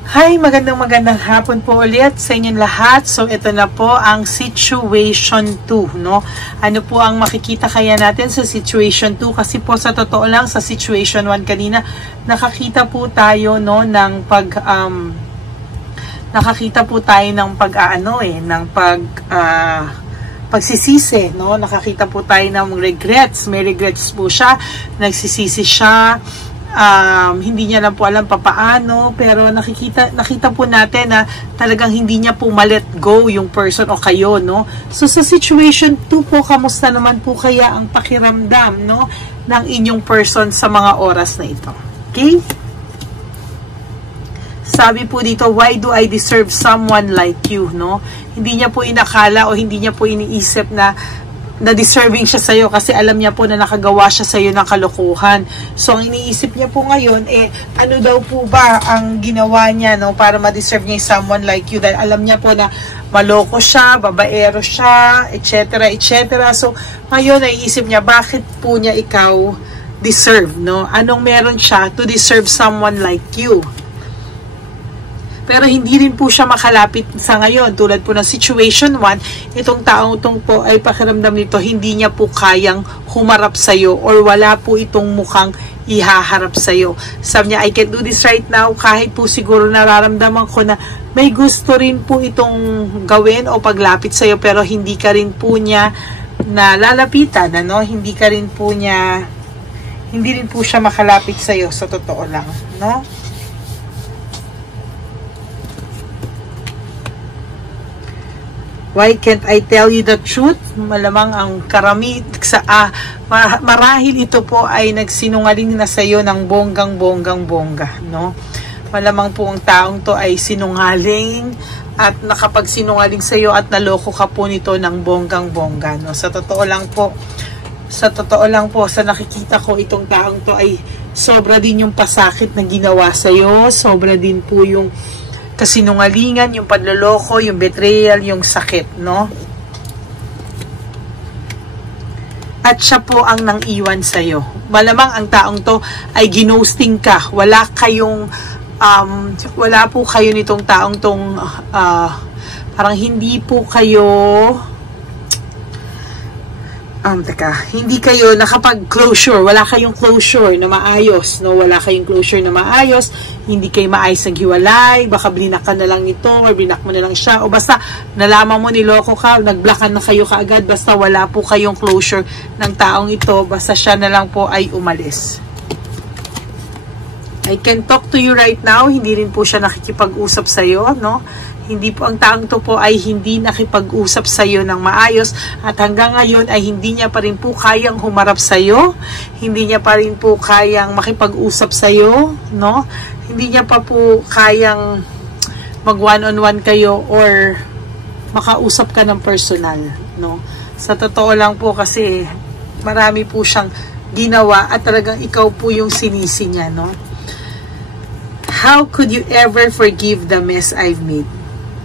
Hi, magandang hapon po ulit sa inyong lahat. So, ito na po ang situation 2, no? Ano po ang makikita kaya natin sa situation 2? Kasi po sa totoo lang, sa situation 1 kanina, nakakita po tayo, no, ng pagsisisi, no? Nakakita po tayo ng regrets. May regrets po siya. Nagsisisi siya. Hindi niya lang po alam papaano, pero nakita po natin na talagang hindi niya po ma-let go yung person o kayo, no? So sa situation 2 po, kamusta naman po kaya ang pakiramdam, no, ng inyong person sa mga oras na ito? Okay? Sabi po dito, why do I deserve someone like you, no? Hindi niya po inakala o hindi niya po iniisip na deserving siya sa'yo kasi alam niya po na nakagawa siya sa'yo ng kalokohan. So, ang iniisip niya po ngayon, ano daw po ba ang ginawa niya, no, para ma-deserve niya someone like you? Dahil alam niya po na maloko siya, babaero siya, etc., etc. So, ngayon, naiisip niya, bakit po niya ikaw deserve, no? Anong meron siya to deserve someone like you? Pero hindi rin po siya makalapit sa ngayon. Tulad po ng situation 1, itong taong itong po ay pakiramdam nito, hindi niya po kayang humarap sa'yo or wala po itong mukhang ihaharap sa'yo. Sabi niya, I can do this right now, kahit po siguro nararamdaman ko na may gusto rin po itong gawin o paglapit sa'yo, pero hindi ka rin po niya nalalapitan, ano? Hindi rin po siya makalapit sa'yo, sa totoo lang, no? Why can't I tell you the truth? Malamang ang marahil ito po ay nagsinungaling na sa iyo ng bongga, no? Malamang po ang taong to ay sinungaling at nakapagsinungaling sa iyo at naloko ka po nito ng bonggang-bongga, no? Sa totoo lang po, sa nakikita ko, itong taong to ay sobra din yung pasakit na ginawa sa iyo, sobra din po yung kasinungalingan, yung panloloko, yung betrayal, yung sakit, no? At siya po ang nang iwan sa'yo. Malamang ang taong to ay ginosting ka. Wala po kayo nitong taong tong, parang hindi po kayo, hindi kayo nakapag-closure, wala kayong closure na maayos, no? Wala kayong closure na maayos, hindi kayo maayos naghiwalay, baka blinak ka na lang ito, or blinak mo na lang siya, o basta nalaman mo niloko ka, nagblockan na kayo kaagad, basta wala po kayong closure ng taong ito, basta siya na lang po ay umalis. I can talk to you right now, hindi rin po siya nakikipag-usap sa'yo, no? Hindi po, ang taong to po ay hindi nakipag-usap sa iyo ng maayos at hanggang ngayon ay hindi niya pa rin po kayang humarap sa iyo, hindi niya pa rin po kayang makipag-usap sa iyo, no? Hindi niya pa po kayang mag one-on-one kayo or makausap ka ng personal, no? Sa totoo lang po kasi marami po siyang ginawa at talagang ikaw po yung sinisi niya, no? How could you ever forgive the mess I've made?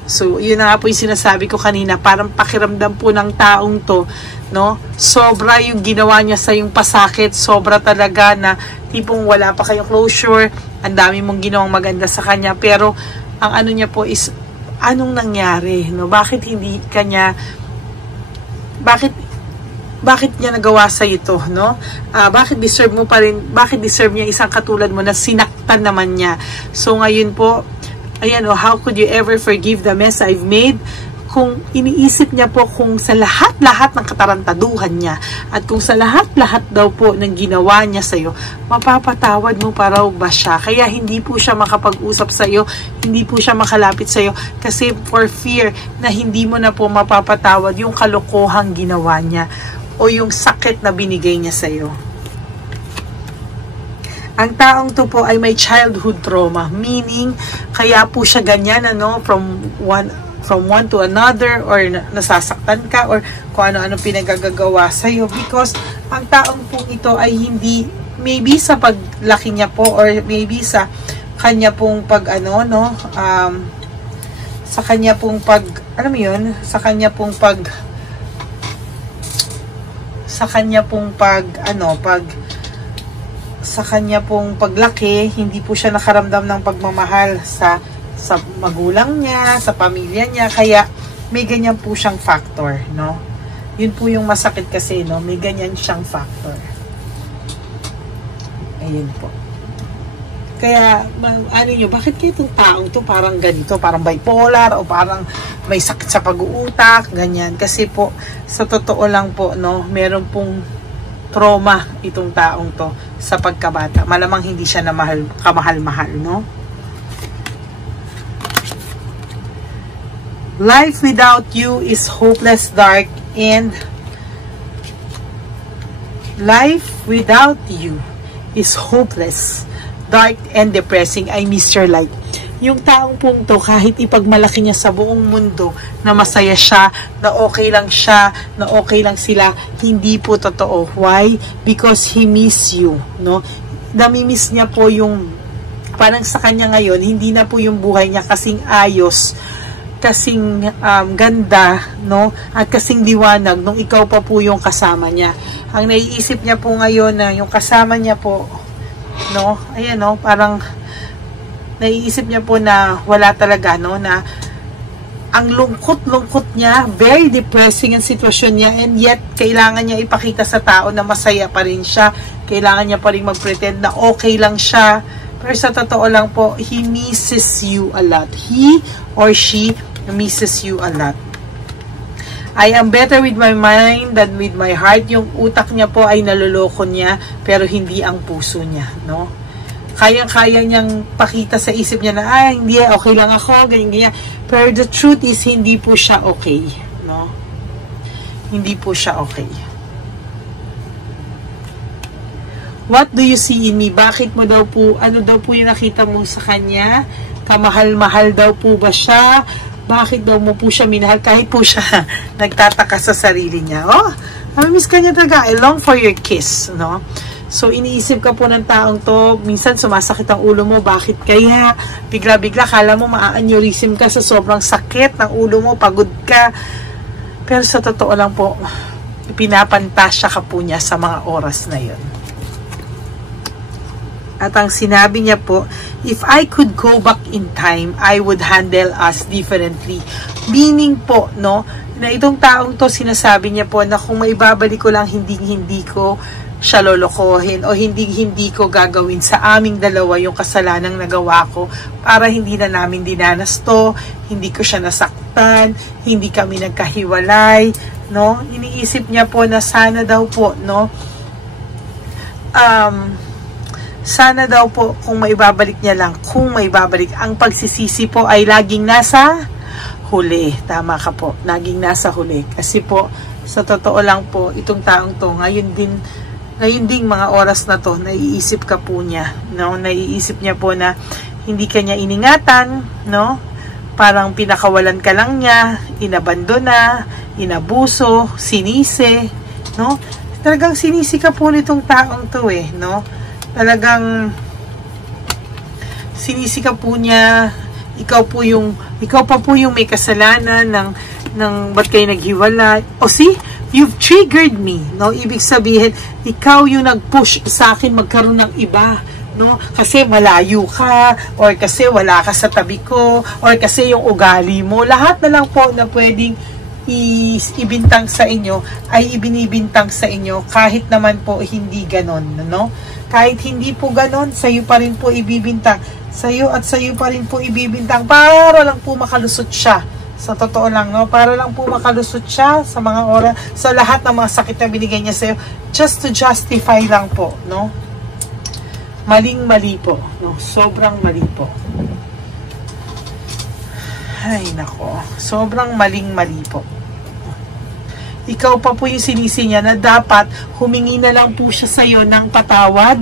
So, yun na nga po yung sinasabi ko kanina, parang pakiramdam po ng taong to, no? Sobra yung ginawa niya sa yung pasakit, sobra talaga na tipong wala pa kayong closure, ang dami mong ginawang maganda sa kanya, pero ang ano niya po is, anong nangyari, no? Bakit niya nagawa sa ito, no? Bakit deserve niya isang katulad mo na sinaktan naman niya? So, ngayon po, ayan, how could you ever forgive the mess I've made? Kung iniisip niya po kung sa lahat-lahat ng katarantaduhan niya at kung sa lahat-lahat daw po ng ginawa niya sa'yo, mapapatawad mo pa raw ba siya? Kaya hindi po siya makapag-usap sa'yo, hindi po siya makalapit sa'yo kasi for fear na hindi mo na po mapapatawad yung kalokohang ginawa niya o yung sakit na binigay niya sa'yo. Ang taong to po ay may childhood trauma, meaning kaya po siya ganyan, ano, from one to another, or nasasaktan ka, or kung ano-ano pinagagagawa sa'yo, because ang taong po ito ay hindi, maybe sa paglaki niya po, or maybe sa kanya pong sa kanya pong paglaki, hindi po siya nakaramdam ng pagmamahal sa sa magulang niya, sa pamilya niya, kaya may ganyan po siyang factor, no? Yun po yung masakit kasi, no? May ganyan siyang factor. Ayun po. Kaya, ano nyo, bakit kayo itong taong to parang ganito, parang bipolar, o parang may sakit sa pag-uutak, ganyan. Kasi po, sa totoo lang po, no, meron pong trauma itong taong to sa pagkabata. Malamang hindi siya na kamahal-mahal, no? Life without you is hopeless, dark, and life without you is hopeless, dark, and depressing. I miss your light. Yung taong pong to, kahit ipagmalaki niya sa buong mundo na masaya siya, na okay lang siya, na okay lang sila, hindi po totoo. Why? Because he miss you, no? Namimiss niya po yung, parang sa kanya ngayon, hindi na po yung buhay niya kasing ayos, kasing ganda, no? At kasing liwanag nung ikaw pa po yung kasama niya. Ang naiisip niya po ngayon na yung kasama niya po, no? Ayan, no? Parang naiisip niya po na wala talaga, no? Na ang lungkot-lungkot niya, very depressing ang sitwasyon niya, and yet kailangan niya ipakita sa tao na masaya pa rin siya. Kailangan niya pa rin mag-pretend na okay lang siya. Pero sa totoo lang po, he misses you a lot. He or she misses you a lot. I am better with my mind than with my heart. Yung utak niya po ay naloloko niya, pero hindi ang puso niya, no? Kayang-kaya niyang pakita sa isip niya na, hindi, okay lang ako, ganyan-ganyan. Pero the truth is, hindi po siya okay, no? Hindi po siya okay. What do you see in me? Bakit mo daw po, ano daw po yung nakita mo sa kanya? Kamahal-mahal daw po ba siya? Bakit daw mo po siya minahal? Kahit po siya nagtataka sa sarili niya. Oh, miss ka niya talaga. I long for your kiss, no? So, iniisip ka po ng taong to, minsan sumasakit ang ulo mo, bakit kaya? Bigla-bigla, kala mo maa-aneurysm ka sa sobrang sakit ng ulo mo, pagod ka. Pero sa totoo lang po, pinapantasya ka po niya sa mga oras na yun. At ang sinabi niya po, if I could go back in time, I would handle us differently. Meaning po, no, na itong taong to, sinasabi niya po na kung maibabalik ko lang, hindi ko siya lolokohin o hindi ko gagawin sa aming dalawa yung kasalanang nagawa ko para hindi na namin dinanas to, hindi ko siya nasaktan, hindi kami nagkahiwalay, no? Iniisip niya po na sana daw po, no, sana daw po kung maibabalik niya lang, kung maibabalik, ang pagsisisi po ay laging nasa huli. Tama ka po, laging nasa huli. Kasi po, sa totoo lang po, itong taong to, ngayon ding mga oras na to, naiisip ka po niya, no? Naiisip niya po na hindi ka niya iningatan, no? Parang pinakawalan ka lang niya, inabandona, inabuso, sinisi, no? Talagang sinisi ka po nitong taong to no? Talagang sinisi ka po niya, ikaw pa po yung may kasalanan ng ba't kayo naghiwalay. O see, you've triggered me, no? Ibig sabihin, ikaw yung nag-push sa akin magkaroon ng iba, no? Kasi malayo ka, or kasi wala ka sa tabi ko, or kasi yung ugali mo, lahat na lang po na pwedeng ibintang sa inyo ay ibinibintang sa inyo kahit naman po hindi ganon, no? Kahit hindi po ganon, sa'yo pa rin po ibibintang, sa'yo at sa'yo pa rin po ibibintang para lang po makalusot siya. Sa totoo lang, no? Para lang po makalusot siya sa mga oras, sa lahat ng mga sakit na binigay niya sa'yo, just to justify lang po, no? Maling-mali po, no? Sobrang mali po. Ay, nako. Sobrang maling-mali po. Ikaw pa po yung sinisi niya na dapat humingi na lang po siya sa'yo ng patawad.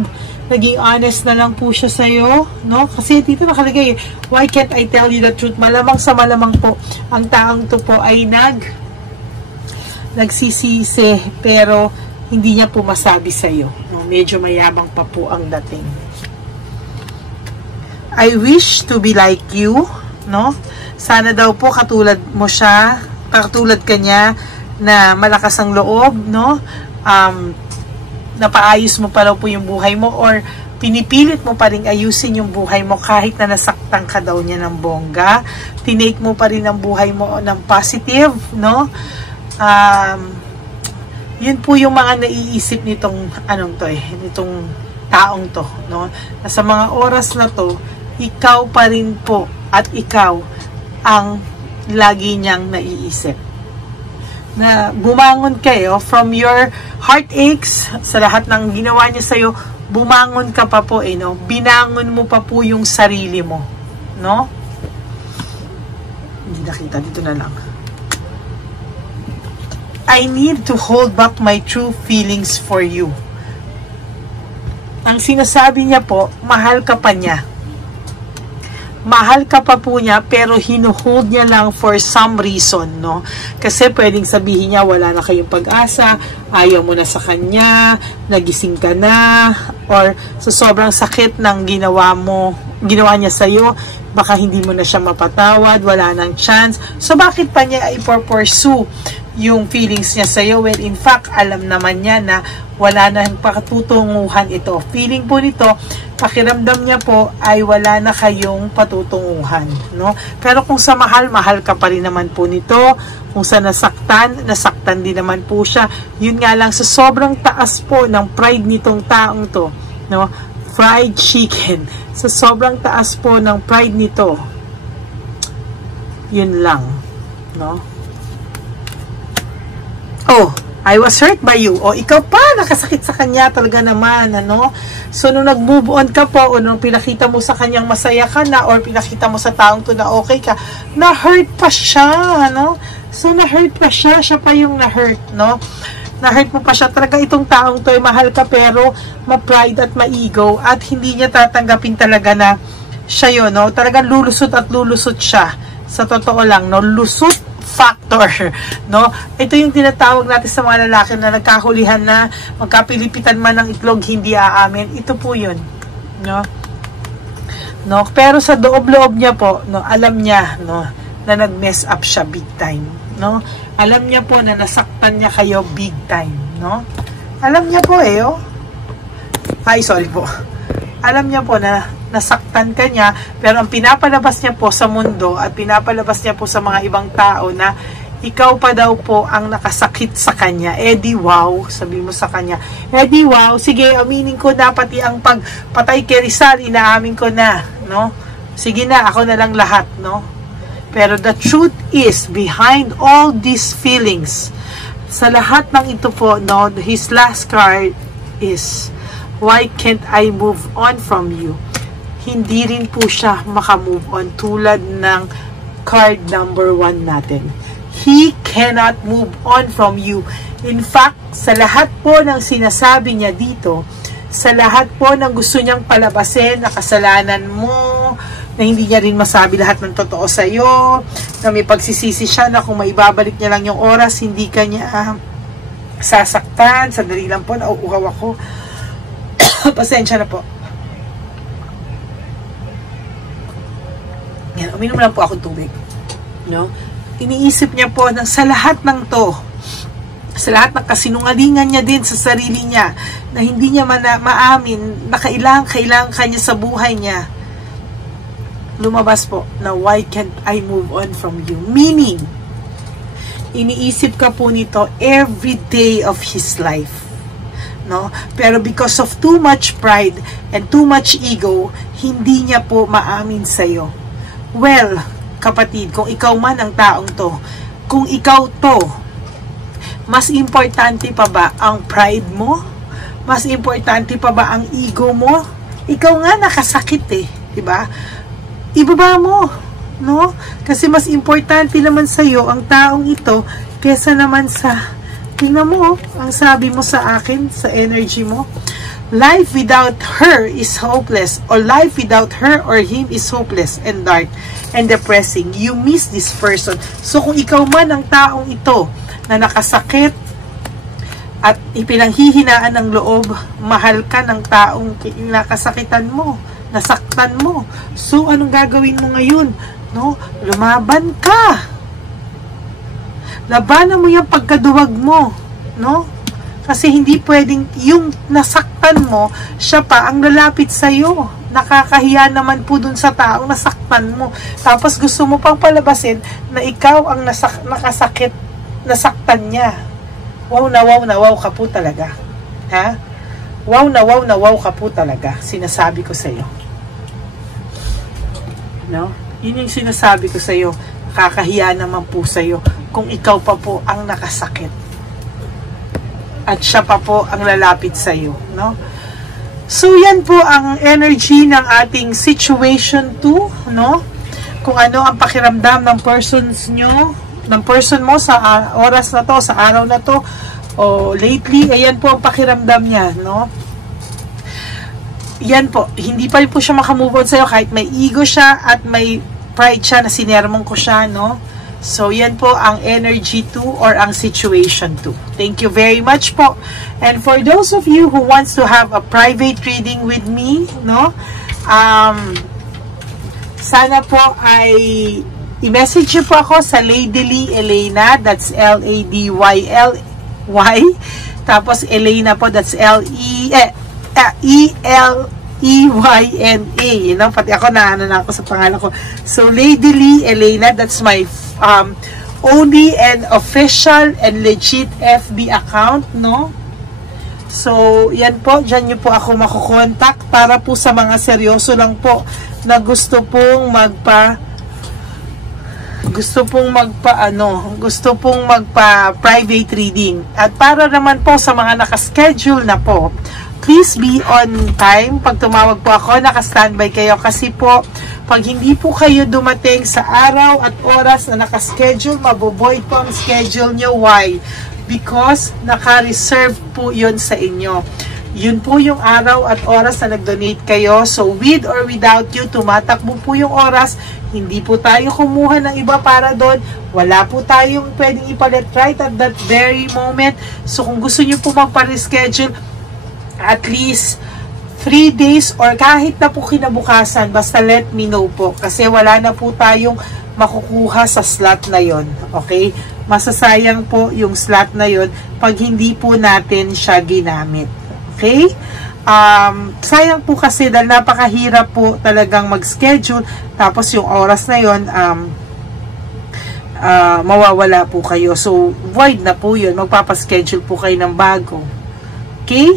Naging honest na lang po siya sa'yo, no? Kasi dito nakalagay, why can't I tell you the truth? Malamang sa malamang po, ang taong to po ay nagsisisi, pero hindi niya po masabi sa'yo, no? Medyo mayabang pa po ang dating. I wish to be like you, no? Sana daw po katulad mo siya, katulad ka niya, na malakas ang loob, no? Napaayos mo pa daw po yung buhay mo, or Pinipilit mo pa rin ayusin yung buhay mo kahit na nasaktan ka daw niya ng bongga. Tinake mo pa rin ang buhay mo ng positive, no? Yun po yung mga naiisip nitong nitong taong to, no? Na sa mga oras na to, ikaw pa rin po at ikaw ang lagi niyang naiisip. Na bumangon kayo from your heartaches, sa lahat ng ginawa niya sa'yo, bumangon ka pa po, no? Binangon mo pa po yung sarili mo, no? Hindi nakita, dito na lang. I need to hold back my true feelings for you. Ang sinasabi niya po, mahal ka pa niya. Mahal ka pa po niya, pero hinuhold niya lang for some reason, no? Kasi pwedeng sabihin niya, wala na kayong pag-asa, ayaw mo na sa kanya, nagising ka na, or sa sobrang sakit ng ginawa niya sa'yo, baka hindi mo na siya mapatawad, wala nang chance. So, bakit pa niya i-pursue yung feelings niya sa'yo? Well, in fact, alam naman niya na wala na patutunguhan ito. Feeling po nito, pakiramdam niya po ay wala na kayong patutunguhan, no? Pero kung sa mahal ka pa rin naman po nito. Kung sa nasaktan din naman po siya. Yun nga lang, sa sobrang taas po ng pride nitong taong to, no? Fried chicken. Sa sobrang taas po ng pride nito, yun lang, no? Oh, I was hurt by you. O, ikaw pa, nakasakit sa kanya talaga naman, ano? So, nung nag-move on ka po, o nung pinakita mo sa kanyang masaya ka na, or pinakita mo sa taong to na okay ka, na-hurt pa siya, ano? So, na-hurt pa siya. Siya pa yung na-hurt, no? Na-hurt mo pa siya. Talaga itong taong to ay mahal ka, pero ma-pride at ma-ego, at hindi niya tatanggapin talaga na siya yun, no? Talagang lulusot at lulusot siya. Sa totoo lang, no? Lusot factor, no? Ito yung tinatawag natin sa mga lalaki na nagkahulihan na magkapilipitan man ng itlog, hindi aamin. Ito po yun, no? No? Pero sa loob-loob niya po, no, alam niya, no, na nag-mess up siya big time, no? Alam niya po na nasaktan niya kayo big time, no? Alam niya po oh. Ay, sorry po. Alam niya po na nasaktan ka niya, pero ang pinapalabas niya po sa mundo at pinapalabas niya po sa mga ibang tao na ikaw pa daw po ang nakasakit sa kanya. Di wow, sabi mo sa kanya. Di wow, sige, aminin ko na, pati ang pagpatay kay Rizal, inaamin ko na, no? Sige na, ako na lang lahat, no? Pero the truth is, behind all these feelings, sa lahat ng ito po, no, his last card is, why can't I move on from you? Hindi rin po siya makamove on tulad ng card number 1 natin. He cannot move on from you. In fact, sa lahat po ng sinasabi niya dito, sa lahat po ng gusto niyang palabasin na kasalanan mo, na hindi niya rin masabi lahat ng totoo sa iyo, na may pagsisisi siya na kung maibabalik niya lang yung oras, hindi ka niya sasaktan. Sandali lang po, nauuhaw ako. Pasensya na po. Yan, uminom lang po ako tubig, no? Iniisip niya po na sa lahat ng to, sa lahat ng kasinungalingan niya din sa sarili niya, na hindi niya maamin na kailangan kanya sa buhay niya, lumabas po na why can't I move on from you? Meaning, iniisip ka po nito every day of his life, no? Pero because of too much pride and too much ego, hindi niya po maamin sa'yo. Well, kapatid, kung ikaw man ang taong to, kung ikaw to, mas importante pa ba ang pride mo? Mas importante pa ba ang ego mo? Ikaw nga nakasakit diba? Ibaba mo, no? Kasi mas importante naman sa'yo ang taong ito kesa naman sa, tingnan mo, ang sabi mo sa akin, sa energy mo, life without her is hopeless, or life without her or him is hopeless and dark and depressing. You miss this person. So kung ikaw man ang taong ito na nakasakit at ipinanghihinaan ng loob, mahal ka ng taong nakasakitan mo, nasaktan mo. So anong gagawin mo ngayon? No? Lumaban ka. Labanan mo yung pagkaduwag mo, no? Kasi hindi pwedeng yung nasaktan mo, siya pa ang lalapit sa'yo. Nakakahiya naman po dun sa taong nasaktan mo. Tapos gusto mo pang palabasin na ikaw ang nakasakit, nasaktan niya. Wow na wow ka po talaga. Ha? Wow na wow ka po talaga. Sinasabi ko sa'yo. No? Yun yung sinasabi ko sa'yo. Nakakahiya naman po sa'yo kung ikaw pa po ang nakasakit. At siya pa po ang lalapit sa iyo, no? So yan po ang energy ng ating situation 2, no? Kung ano ang pakiramdam ng person mo sa oras na to, sa araw na to, o lately, ayan po ang pakiramdam niya, no? Yan po, hindi pa rin po siya makamove on sa iyo kahit may ego siya at may pride siya na sinermon ko siya, no? So, yan po ang energy 2 or ang situation 2. Thank you very much po. And for those of you who wants to have a private reading with me, no? Sana po ay i-message niyo po ako sa Ladyly Elena. That's L-A-D-Y-L-Y. Tapos Elena po, that's L-E-L-E-Y-N-A. You know, pati ako na ako sa pangalan ko. So, Ladyly Elena, that's my only and official and legit FB account, no? So, yan po, dyan nyo po ako makukontak para po sa mga seryoso lang po na gusto pong magpa private reading. At para naman po sa mga nakaschedule na po, please be on time. Pag tumawag po ako, naka-standby kayo kasi po, pag hindi po kayo dumating sa araw at oras na naka-schedule, maboboid po ang schedule nyo. Why? Because naka-reserve po yun sa inyo. Yun po yung araw at oras na nag-donate kayo. So, with or without you, tumatakbo po yung oras. Hindi po tayo kumuha ng iba para doon. Wala po tayong pwedeng ipalit right at that very moment. So, kung gusto nyo po magpa-reschedule, at least 3 days or kahit na po kinabukasan, basta let me know po. Kasi wala na po tayong makukuha sa slot na yon. Okay? Masasayang po yung slot na yon pag hindi po natin siya ginamit. Okay? Sayang po kasi dahil napakahirap po talagang mag-schedule. Tapos yung oras na yon, mawawala po kayo. So, void na po yun. Magpapaschedule po kayo ng bago. Okay?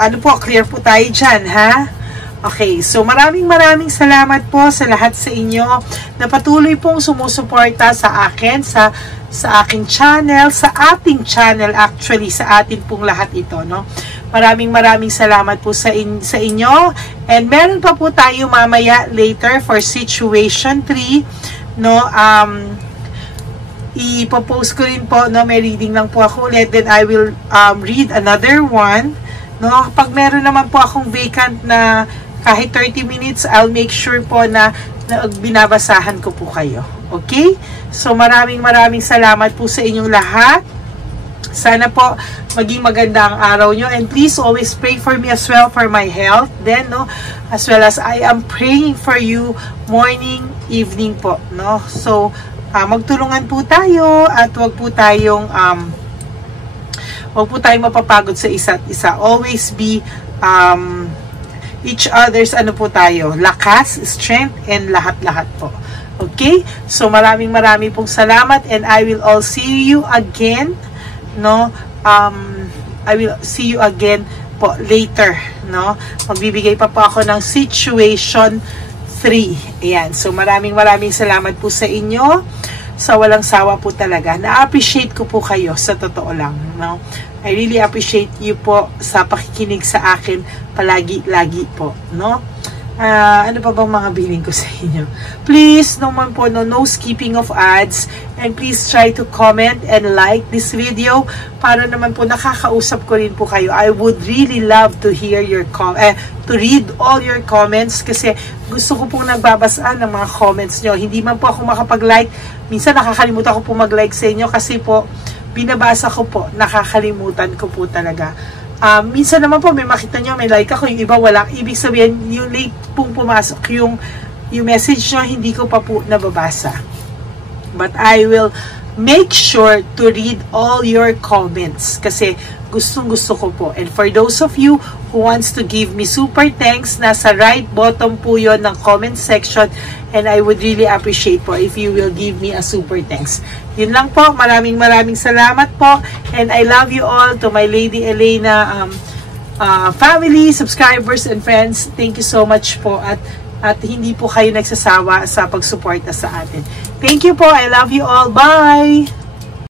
Ano po, clear po tayo dyan, ha? Okay, so maraming salamat po sa lahat sa inyo na patuloy pong sumusuporta sa akin, sa aking channel, sa ating channel actually, sa atin pong lahat ito, no? Maraming salamat po sa inyo. And meron pa po tayo mamaya later for situation 3, no? Ipopost ko rin po, no? May reading lang po ako ulit, then I will read another one, no? Pag meron naman po akong vacant na kahit 30 minutes, I'll make sure po na binabasahan ko po kayo. Okay? So, maraming salamat po sa inyong lahat. Sana po maging maganda ang araw nyo. And please always pray for me as well for my health. Then, no? As well as I am praying for you morning, evening po, no? So, magtulungan po tayo at wag po tayong mapapagod sa isa't isa. Always be each other's lakas, strength, and lahat-lahat po. Okay? So, maraming pong salamat and I will all see you again, no? I will see you again po later, no? Magbibigay pa po ako ng situation 3. Ayan. So, maraming salamat po sa inyo. Sa walang sawa po talaga. Na-appreciate ko po kayo sa totoo lang, no? I really appreciate you po sa pakikinig sa akin palagi-lagi po, no? Ano pa bang mga billing ko sa inyo? Please, naman po, no skipping of ads. And please try to comment and like this video para naman po nakakausap ko rin po kayo. I would really love to hear your to read all your comments kasi gusto ko pong nagbabasa ng mga comments nyo. Hindi man po ako makapag-like. Minsan nakakalimutan ko po mag-like sa inyo kasi po binabasa ko po, nakakalimutan ko po talaga. Minsan naman po may makita nyo, may like ako, yung iba wala. Ibig sabihin, yung late pong pumasok, yung message nyo, hindi ko pa po nababasa. But I will make sure to read all your comments kasi gustong-gusto ko po. And for those of you who wants to give me super thanks, nasa right bottom po yon ng comment section, and I would really appreciate po if you will give me a super thanks. Yun lang po. Maraming salamat po. And I love you all. To my Lady Elena family, subscribers, and friends, thank you so much po. At hindi po kayo nagsasawa sa pagsuporta sa atin. Thank you po. I love you all. Bye!